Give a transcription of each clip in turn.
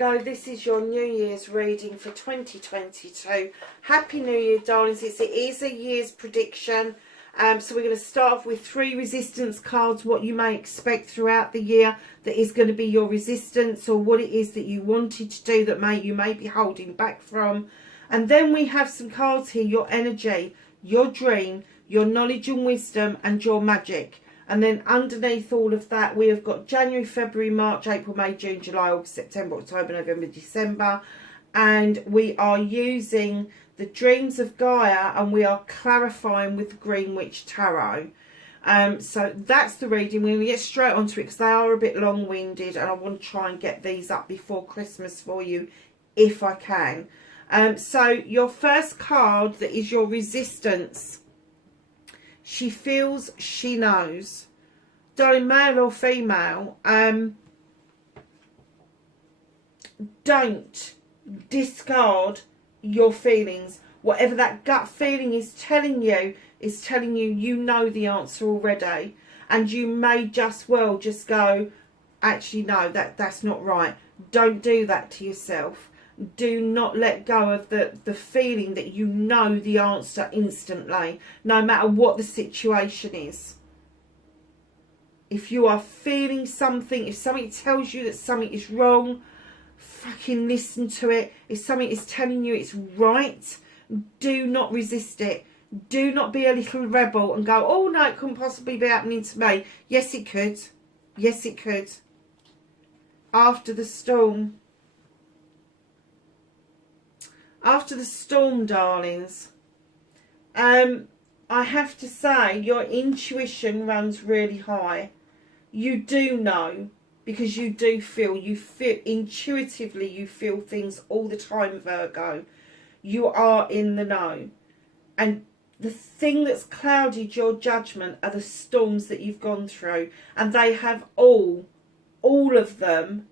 This is your New Year's reading for 2022. Happy New Year, darlings. It is a year's prediction. So we're going to start off with 3 resistance cards, what you may expect throughout the year that is going to be your resistance, or what it is that you wanted to do that you may be holding back from. And then we have some cards here, your energy, your dream, your knowledge and wisdom, and your magic. And then underneath all of that, we have got January, February, March, April, May, June, July, August, September, October, November, December. And we are using the Dreams of Gaia, and we are clarifying with the Green Witch Tarot. So that's the reading. We're going to get straight onto it because they are a bit long-winded, and I want to try and get these up before Christmas for you if I can. So your first card, that is your resistance. She feels, she knows. Darling, male or female, don't discard your feelings. Whatever that gut feeling is telling you, you know the answer already. And you may just well just go, actually, no, that's not right. Don't do that to yourself. Do not let go of the feeling that you know the answer instantly, no matter what the situation is. If you are feeling something, if something tells you that something is wrong, fucking listen to it. If something is telling you it's right, do not resist it. Do not be a little rebel and go, oh no, it couldn't possibly be happening to me. Yes, it could. Yes, it could. After the storm. After the storm, darlings, I have to say your intuition runs really high. You do know, because you feel intuitively, you feel things all the time, Virgo. You are in the know. And the thing that's clouded your judgment are the storms that you've gone through. And they have all of them,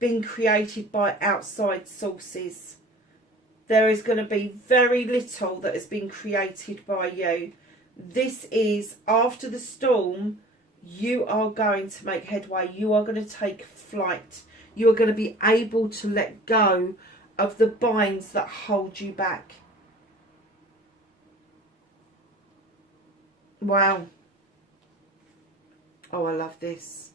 been created by outside sources. There is going to be very little that has been created by you. This is, after the storm, you are going to make headway. You are going to take flight. You are going to be able to let go of the binds that hold you back. Wow. Oh, I love this.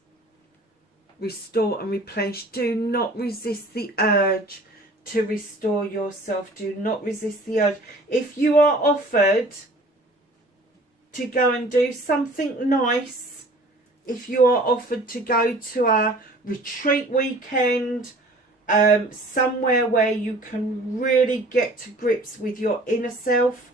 Restore and replenish. Do not resist the urge to restore yourself. Do not resist the urge. If you are offered to go and do something nice, if you are offered to go to a retreat weekend, somewhere where you can really get to grips with your inner self,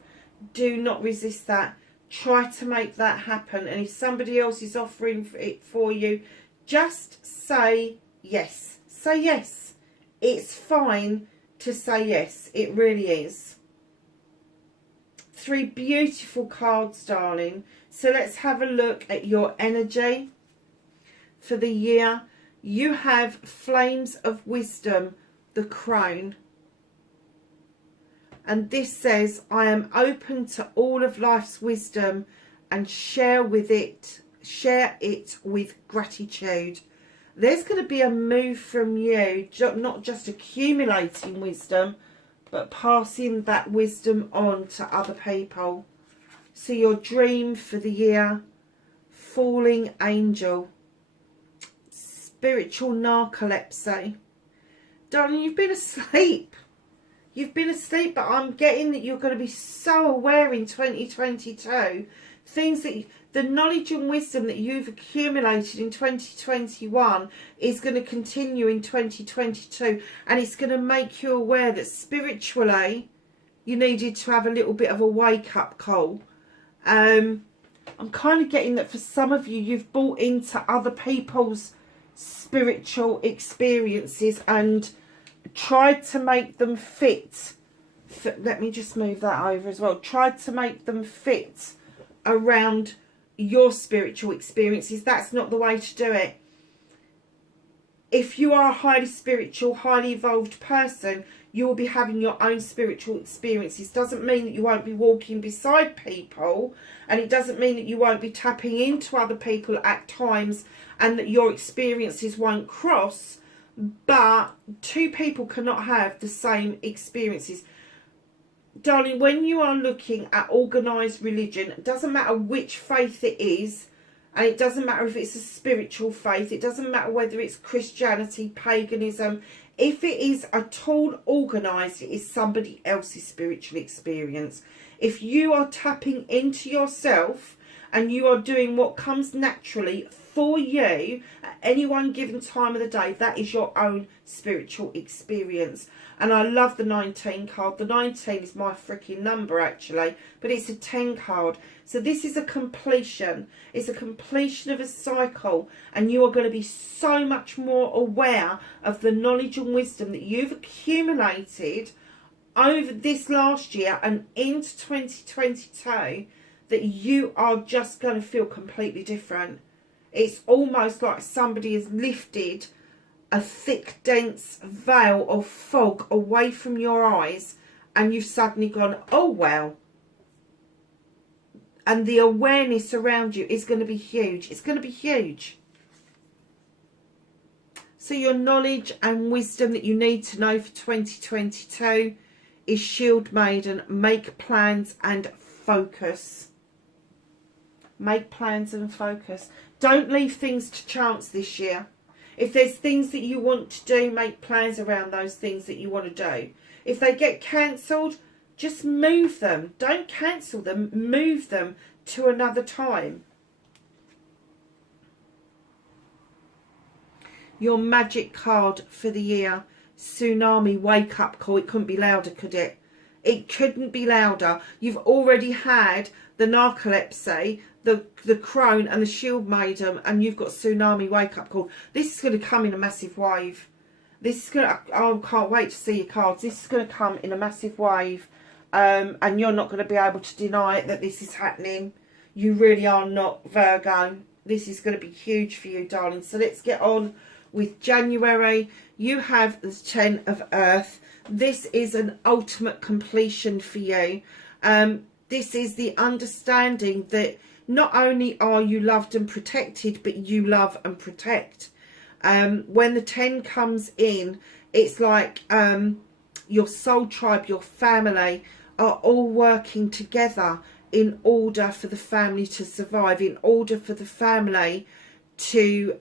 do not resist that. Try to make that happen. And if somebody else is offering it for you, just say yes. Say yes. It's fine to say yes. It really is. 3 beautiful cards, darling. So let's have a look at your energy for the year. You have Flames of Wisdom, the Crone. And this says, I am open to all of life's wisdom and share it with gratitude. There's going to be a move from you, not just accumulating wisdom, but passing that wisdom on to other people. So your dream for the year, Falling Angel, spiritual narcolepsy. Darling, you've been asleep. You've been asleep, but I'm getting that you're going to be so aware in 2022. Things that the knowledge and wisdom that you've accumulated in 2021 is going to continue in 2022, and it's going to make you aware that spiritually you needed to have a little bit of a wake-up call. I'm kind of getting that for some of you, you've bought into other people's spiritual experiences and tried to make them fit. Let me just move that over as well. Tried to make them fit around your spiritual experiences. That's not the way to do it. If you are a highly spiritual, highly evolved person, you will be having your own spiritual experiences. Doesn't mean that you won't be walking beside people, and it doesn't mean that you won't be tapping into other people at times and that your experiences won't cross, but two people cannot have the same experiences. Darling, when you are looking at organised religion, it doesn't matter which faith it is, and it doesn't matter if it's a spiritual faith, it doesn't matter whether it's Christianity, paganism, if it is at all organised, it is somebody else's spiritual experience. If you are tapping into yourself and you are doing what comes naturally for you at any one given time of the day, that is your own spiritual experience. And I love the 19 card. The 19 is my freaking number, actually, but it's a 10 card. So this is a completion. It's a completion of a cycle, and you are going to be so much more aware of the knowledge and wisdom that you've accumulated over this last year and into 2022, that you are just going to feel completely different. It's almost like somebody has lifted a thick, dense veil of fog away from your eyes, and you've suddenly gone, oh, well. And the awareness around you is going to be huge. It's going to be huge. So your knowledge and wisdom that you need to know for 2022 is Shield Maiden. Make plans and focus. Make plans and focus. Don't leave things to chance this year. If there's things that you want to do, make plans around those things that you want to do. If they get cancelled, just move them. Don't cancel them. Move them to another time. Your magic card for the year. Tsunami wake up call. It couldn't be louder, could it? It couldn't be louder. You've already had the narcolepsy, the crone and the Shield Maiden, and you've got tsunami wake up call. This is going to come in a massive wave. This is going to, I can't wait to see your cards. This is going to come in a massive wave, and you're not going to be able to deny it that this is happening. You really are not, Virgo. This is going to be huge for you, darling. So let's get on with January. You have the 10 of Earth. This is an ultimate completion for you. This is the understanding that not only are you loved and protected, but you love and protect. When the 10 comes in, it's like your soul tribe, your family are all working together in order for the family to survive, in order for the family to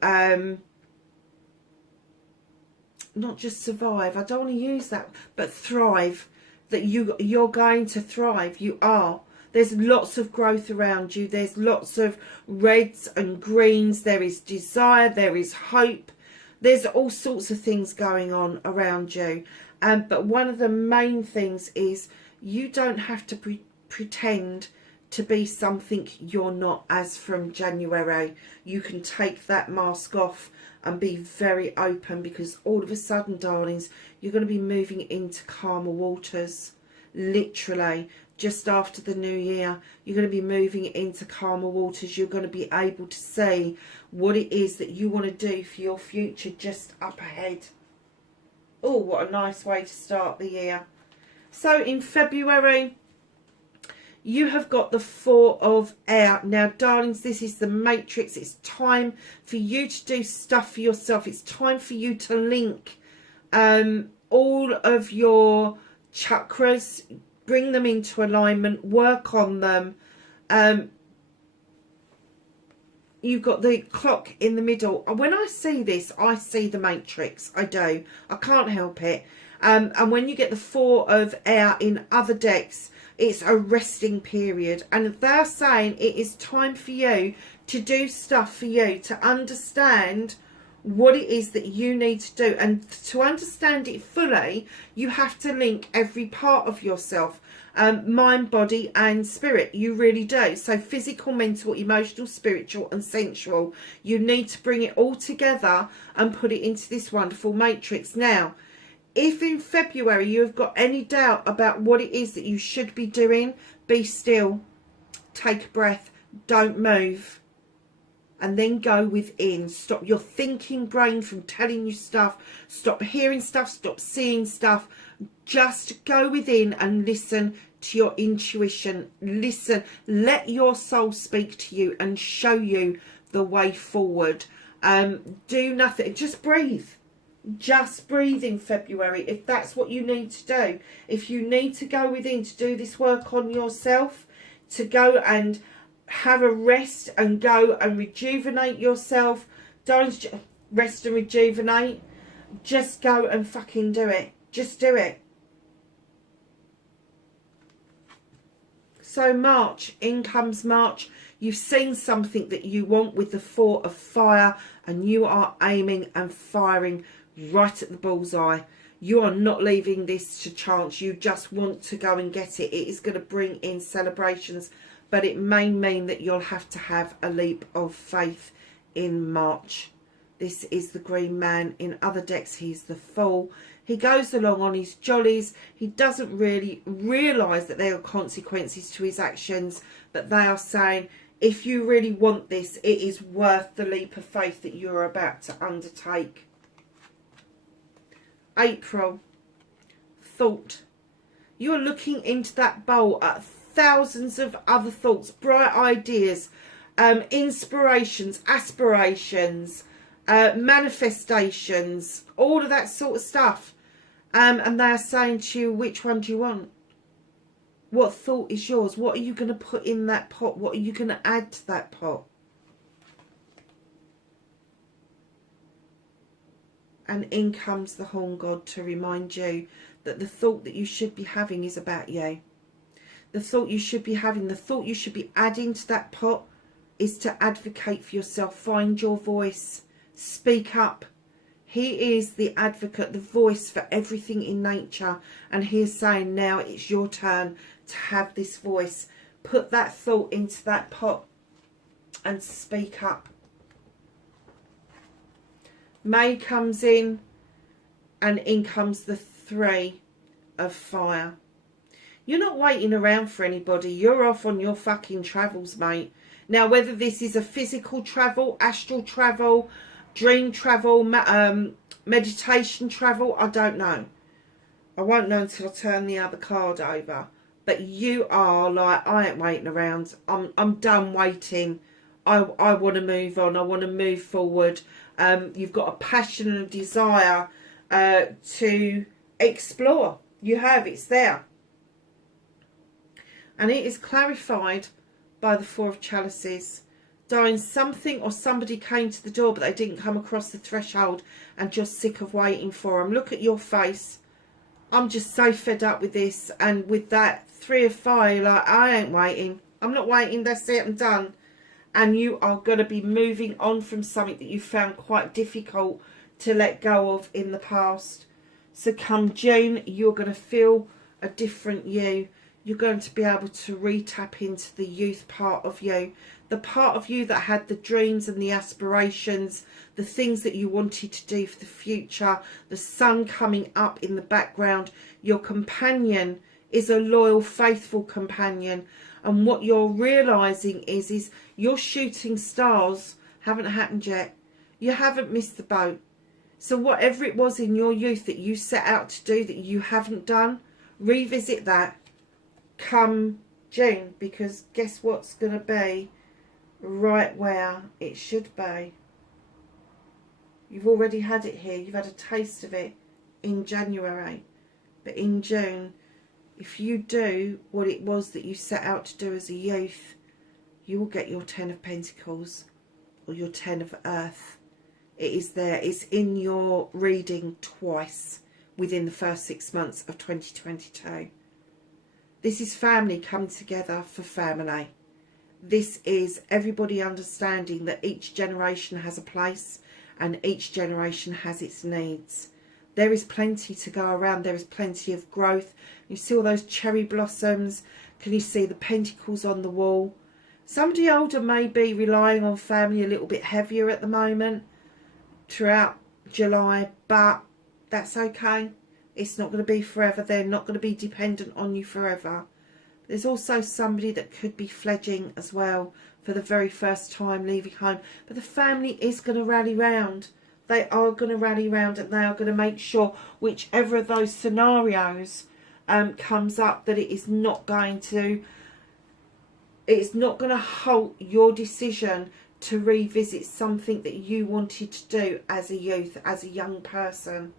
not just survive, I don't want to use that, but thrive. That you're going to thrive. You are. There's lots of growth around you. There's lots of reds and greens. There is desire. There is hope. There's all sorts of things going on around you. But one of the main things is you don't have to pretend to be something you're not. As from January, you can take that mask off and be very open, because all of a sudden, darlings, you're going to be moving into calmer waters. Literally, just after the new year, you're going to be moving into calmer waters. You're going to be able to see what it is that you want to do for your future just up ahead. Oh, what a nice way to start the year. So in February, you have got the 4 of Air. Now, darlings, this is the matrix. It's time for you to do stuff for yourself. It's time for you to link all of your chakras, bring them into alignment, work on them. You've got the clock in the middle. When I see this, I see the matrix. I do. I can't help it. And when you get the 4 of Air in other decks, it's a resting period, and they're saying it is time for you to do stuff for you, to understand what it is that you need to do. And to understand it fully, you have to link every part of yourself, mind, body and spirit. You really do. So physical, mental, emotional, spiritual and sensual. You need to bring it all together and put it into this wonderful matrix. Now, if in February you have got any doubt about what it is that you should be doing, be still, take a breath, don't move, and then go within. Stop your thinking brain from telling you stuff, stop hearing stuff, stop seeing stuff. Just go within and listen to your intuition. Listen, let your soul speak to you and show you the way forward. Do nothing, just breathe. Just breathe in February if that's what you need to do. If you need to go within to do this work on yourself, to go and have a rest and go and rejuvenate yourself, don't rest and rejuvenate, just go and fucking do it. Just do it. So March, in comes March. You've seen something that you want with the 4 of fire, and you are aiming and firing right at the bullseye. You are not leaving this to chance. You just want to go and get it. It is going to bring in celebrations, but it may mean that you'll have to have a leap of faith in March. This is the Green Man. In other decks, he's the Fool. He goes along on his jollies. He doesn't really realise that there are consequences to his actions, but they are saying, if you really want this, it is worth the leap of faith that you're about to undertake. April. Thought. You are looking into that bowl at thousands of other thoughts, bright ideas, inspirations, aspirations, manifestations, all of that sort of stuff. And they are saying to you, which one do you want? What thought is yours? What are you going to put in that pot? What are you going to add to that pot? And in comes the Horn God to remind you that the thought that you should be having is about you. The thought you should be having, the thought you should be adding to that pot is to advocate for yourself. Find your voice. Speak up. He is the advocate, the voice for everything in nature. And he is saying now it's your turn to have this voice. Put that thought into that pot and speak up. May comes in, and in comes the 3 of fire. You're not waiting around for anybody. You're off on your fucking travels, mate. Now, whether this is a physical travel, astral travel, dream travel, meditation travel, I don't know. I won't know until I turn the other card over. But you are like, I ain't waiting around. I'm done waiting. I want to move on. I want to move forward. You've got a passion and a desire to explore. You have. It's there. And it is clarified by the 4 of chalices. Darling, something or somebody came to the door, but they didn't come across the threshold, and you're sick of waiting for them. Look at your face. I'm just so fed up with this. And with that 3 of fire, like, I ain't waiting. I'm not waiting. That's it. I'm done. And you are going to be moving on from something that you found quite difficult to let go of in the past. So come June, you're going to feel a different you. You're going to be able to re-tap into the youth part of you. The part of you that had the dreams and the aspirations, the things that you wanted to do for the future, the sun coming up in the background. Your companion is a loyal, faithful companion. And what you're realising is your shooting stars haven't happened yet. You haven't missed the boat. So whatever it was in your youth that you set out to do that you haven't done, revisit that come June. Because guess what's going to be right where it should be. You've already had it here. You've had a taste of it in January. But in June, if you do what it was that you set out to do as a youth, you will get your 10 of Pentacles or your 10 of Earth. It is there. It's in your reading twice within the first 6 months of 2022. This is family coming together for family. This is everybody understanding that each generation has a place and each generation has its needs. There is plenty to go around. There is plenty of growth. You see all those cherry blossoms. Can you see the pentacles on the wall? Somebody older may be relying on family a little bit heavier at the moment throughout July, but that's okay. It's not going to be forever. They're not going to be dependent on you forever. There's also somebody that could be fledging as well for the very first time leaving home. But the family is going to rally round. They are going to rally round, and they are going to make sure whichever of those scenarios comes up, that it is not going to halt your decision to revisit something that you wanted to do as a youth, as a young person.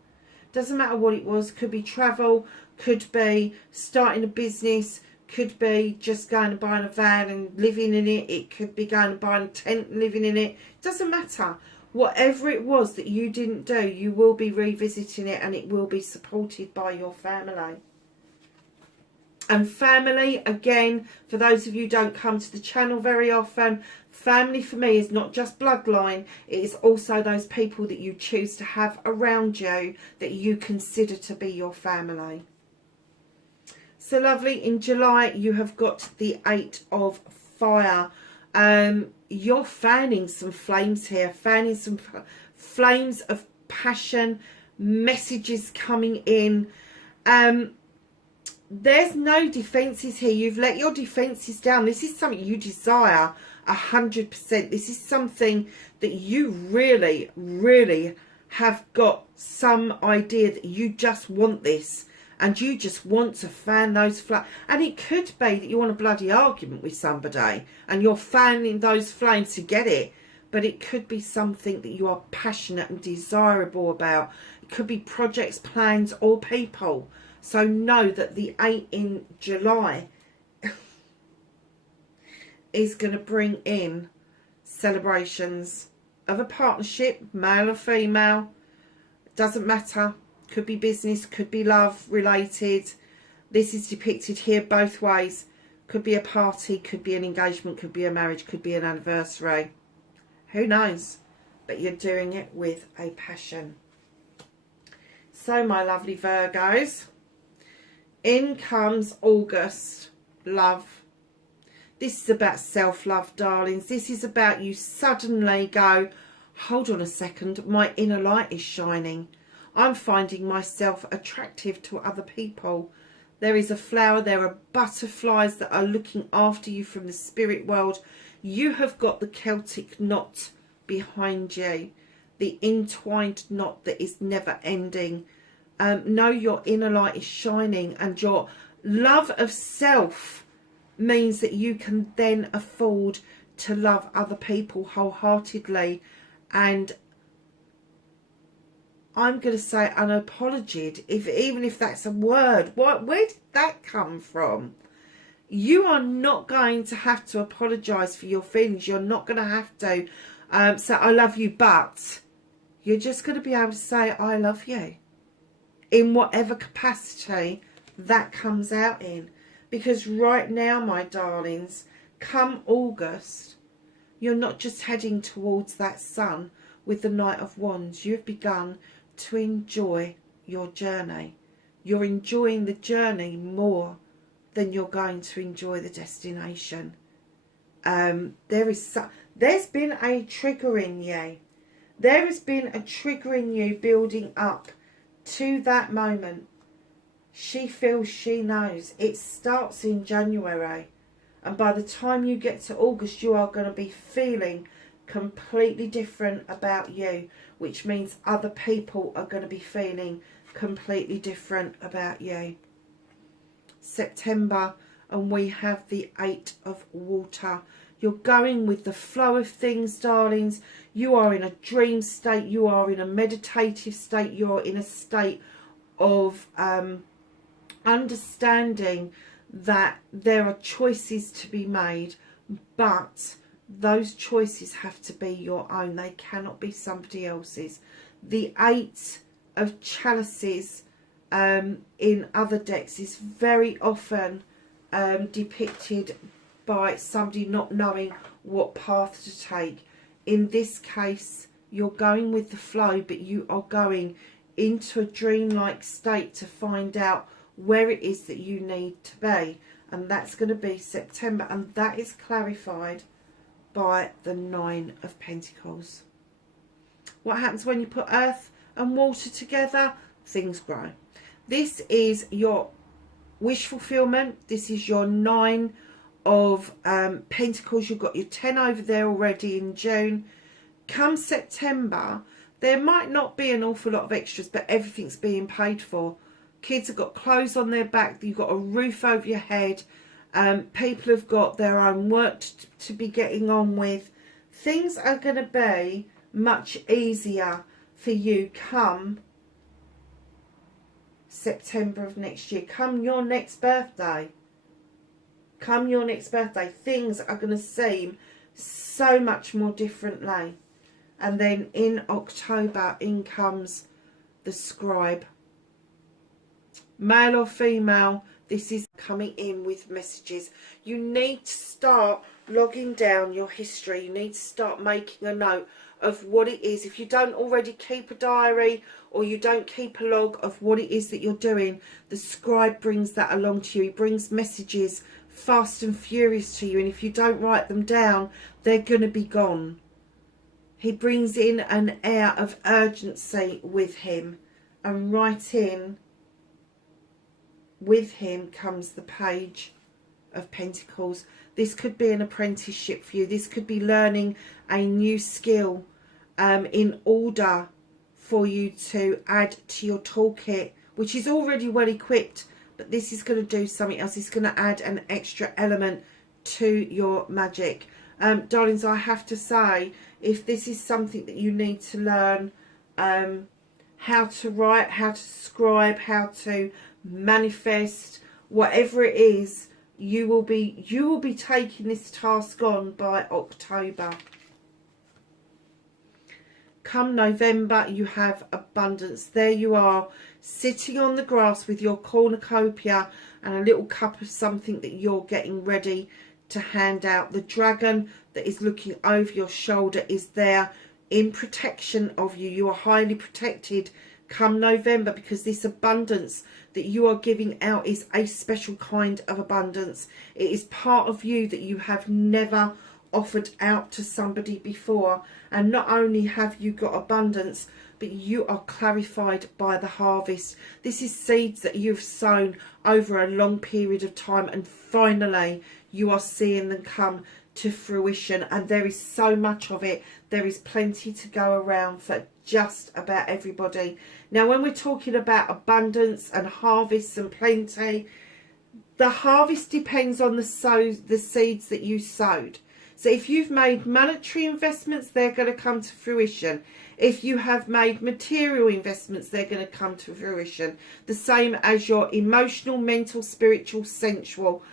Doesn't matter what it was. Could be travel, could be starting a business, could be just going and buying a van and living in it. It could be going and buying a tent and living in it. Doesn't matter. Whatever it was that you didn't do, you will be revisiting it, and it will be supported by your family. And family, again, for those of you who don't come to the channel very often, family for me is not just bloodline. It is also those people that you choose to have around you that you consider to be your family. So lovely, in July you have got the 8 of Fire. You're fanning some flames here, fanning some flames of passion, messages coming in. There's no defences here. You've let your defences down. This is something you desire 100%. This is something that you really, really have got some idea that you just want this. And you just want to fan those flames. And it could be that you want a bloody argument with somebody and you're fanning those flames to get it. But it could be something that you are passionate and desirable about. It could be projects, plans, or people. So know that the 8 in July is going to bring in celebrations of a partnership, male or female. It doesn't matter. Could be business, could be love related. This is depicted here both ways. Could be a party, could be an engagement, could be a marriage, could be an anniversary. Who knows? But you're doing it with a passion. So my lovely Virgos, in comes August. Love. This is about self-love, darlings. This is about you suddenly go, hold on a second, my inner light is shining. I'm finding myself attractive to other people. There is a flower, there are butterflies that are looking after you from the spirit world. You have got the Celtic knot behind you, the entwined knot that is never ending. Know your inner light is shining, and your love of self means that you can then afford to love other people wholeheartedly, and I'm going to say unapologetic, even if that's a word. Where did that come from? You are not going to have to apologise for your feelings. You're not going to have to say, I love you, but you're just going to be able to say, I love you, in whatever capacity that comes out in. Because right now, my darlings, come August, you're not just heading towards that sun with the Knight of Wands. You've begun to enjoy your journey. You're enjoying the journey more than you're going to enjoy the destination. There's been a trigger in you. There has been a trigger in you building up to that moment. She feels she knows. It starts in January, and by the time you get to August, you are going to be feeling completely different about you, which means other people are going to be feeling completely different about you. September, and we have the 8 of Water. You're going with the flow of things, darlings. You are in a dream state. You are in a meditative state. You're in a state of understanding that there are choices to be made, but those choices have to be your own. They cannot be somebody else's. The 8 of Chalices in other decks is very often depicted by somebody not knowing what path to take. In this case, you're going with the flow, but you are going into a dreamlike state to find out where it is that you need to be. And that's going to be September, and that is clarified by the 9 of Pentacles. What happens when you put earth and water together? Things grow. This is your wish fulfillment. This is your 9 of Pentacles. You've got your 10 over there already in June. Come September, there might not be an awful lot of extras, but everything's being paid for. Kids have got clothes on their back. You've got a roof over your head. People have got their own work to be getting on with. things are going to be much easier for you come September of next year. Come your next birthday. Come your next birthday. Things are going to seem so much more differently. And then in October, in comes the scribe. Male or female, this is coming in with messages. You need to start logging down your history. You need to start making a note of what it is. If you don't already keep a diary or you don't keep a log of what it is that you're doing, the scribe brings that along to you. He brings messages fast and furious to you, and if you don't write them down, they're going to be gone. He brings in an air of urgency with him, and right in with him comes the Page of Pentacles. This could be an apprenticeship for you. This could be learning a new skill in order for you to add to your toolkit, which is already well equipped, but this is going to do something else. It's going to add an extra element to your magic. Darlings, I have to say, if this is something that you need to learn, how to write, how to scribe, how to manifest, whatever it is, you will be taking this task on by October. Come November, you have abundance. There you are, sitting on the grass with your cornucopia and a little cup of something that you're getting ready to hand out. The dragon that is looking over your shoulder is there in protection of you. You are highly protected come November, because this abundance that you are giving out is a special kind of abundance. It is part of you that you have never offered out to somebody before. And not only have you got abundance, but you are clarified by the harvest. This is seeds that you've sown over a long period of time, and finally you are seeing them come to fruition, and there is so much of it. There is plenty to go around for just about everybody. Now, when we're talking about abundance and harvests and plenty, the harvest depends on the seeds that you sowed. So if you've made monetary investments, they're going to come to fruition. If you have made material investments, they're going to come to fruition. The same as your emotional, mental, spiritual, sensual.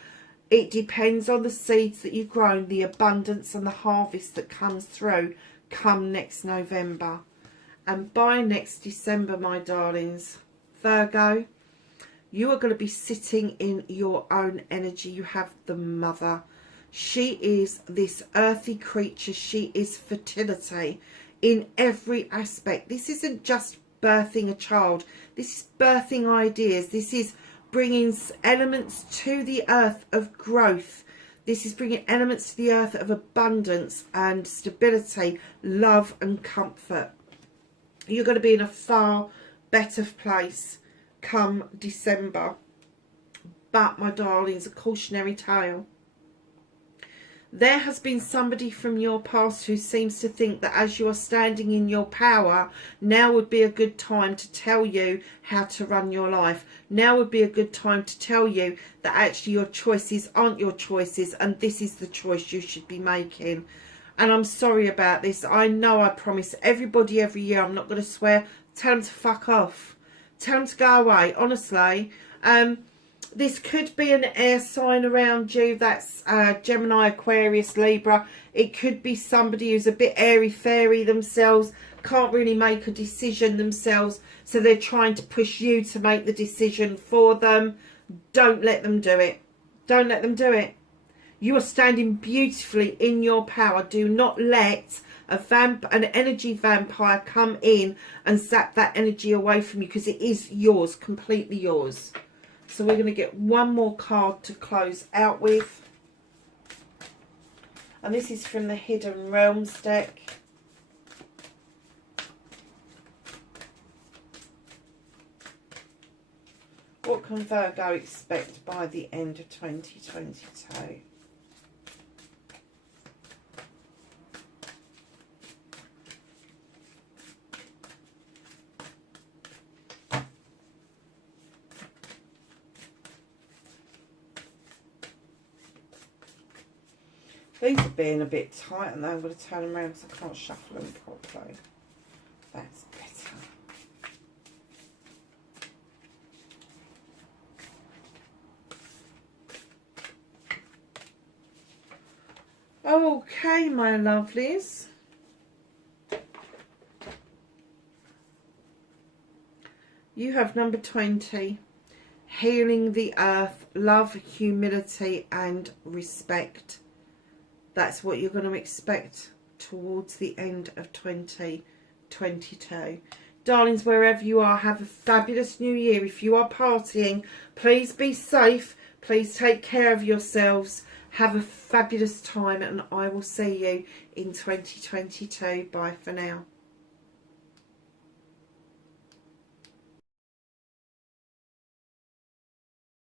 It depends on the seeds that you've grown, the abundance and the harvest that comes through come next November. And by next December, my darlings, Virgo, you are going to be sitting in your own energy. You have the mother. She is this earthy creature. She is fertility in every aspect. This isn't just birthing a child. This is birthing ideas. This is bringing elements to the earth of growth. This is bringing elements to the earth of abundance and stability, love and comfort. You're going to be in a far better place come December. But, my darlings, a cautionary tale. There has been somebody from your past who seems to think that as you are standing in your power, now would be a good time to tell you how to run your life. Now would be a good time to tell you that actually your choices aren't your choices, and this is the choice you should be making. And I'm sorry about this. I know I promise everybody every year I'm not going to swear. Tell them to fuck off. Tell them to go away. Honestly, this could be an air sign around you. That's Gemini, Aquarius, Libra. It could be somebody who's a bit airy-fairy themselves, can't really make a decision themselves, so they're trying to push you to make the decision for them. Don't let them do it. Don't let them do it. You are standing beautifully in your power. Do not let an energy vampire come in and zap that energy away from you, because it is yours, completely yours. So we're going to get one more card to close out with. And this is from the Hidden Realms deck. What can Virgo expect by the end of 2022? These are being a bit tight and I'm going to turn them around because I can't shuffle them properly. That's better. Okay, my lovelies. You have number 20. Healing the earth, love, humility and respect. That's what you're going to expect towards the end of 2022. Darlings, wherever you are, have a fabulous new year. If you are partying, please be safe. Please take care of yourselves. Have a fabulous time and I will see you in 2022. Bye for now.